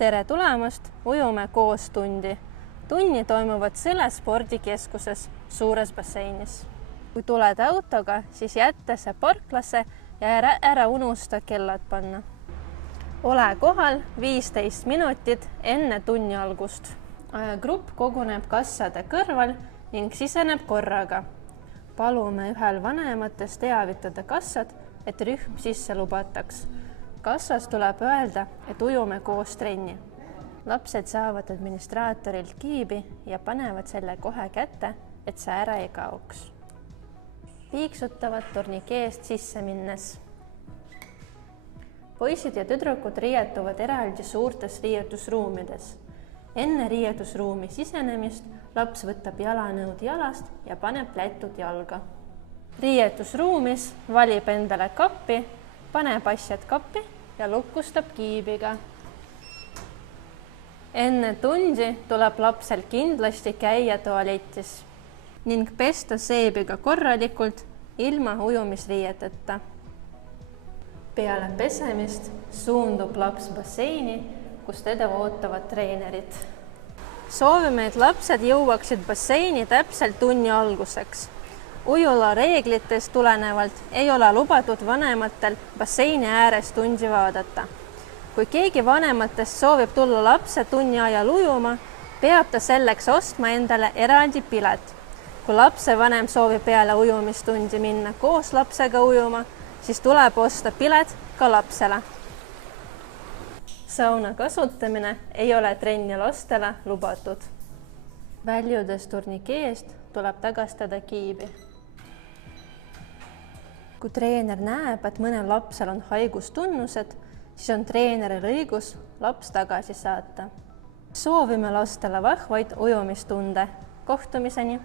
Tere tulemast Ujume koos tundi. Tunni toimuvad selles spordikeskuses suures basseinis. Kui tuled autoga, siis jätta see parklasse ja ära unusta kellad panna. Ole kohal 15 minutit enne tunni algust. Grupp koguneb kassade kõrval ning siseneb korraga. Palume ühel vanematest teavitada kassad, et rühm sisse lubataks. Kassas tuleb öelda, et ujume koos trenni. Lapsed saavad administraatorilt kiibi ja panevad selle kohe kätte, et see ära ei kaoks. Piiksutavad turnikeest sisse minnes. Poisid ja tüdrukud riietuvad eraldi suurtes riietusruumides. Enne riietusruumi sisenemist laps võtab jalanõud jalast ja paneb plätud jalga. Riietusruumis valib endale kappi, paneb asjad kappi ja lukustab kiibiga. Enne tundi tuleb lapsel kindlasti käia tualetis ning pesta seebiga korralikult ilma ujumisriieteta. Peale pesemist suundub laps basseini, kus teda ootavad treenerid. Soovime, et lapsed jõuaksid basseini täpselt tunni alguseks. Ujula reeglitest tulenevalt ei ole lubatud vanematel basseini ääres tundi vaadata. Kui keegi vanematest soovib tulla lapse tunni ajal ujuma, peab ta selleks ostma endale eraldi pilet. Kui lapse vanem soovib peale ujumistundi minna koos lapsega ujuma, siis tuleb osta pilet ka lapsele. Sauna kasutamine ei ole trenni lastele lubatud. Väljudes turnikeest tuleb tagastada kiibi. Kui treener näeb, et mõnel lapsel on haigustunnused, siis on treeneril õigus laps tagasi saata. Soovime lastele vahvaid ujumistunde. Kohtumiseni!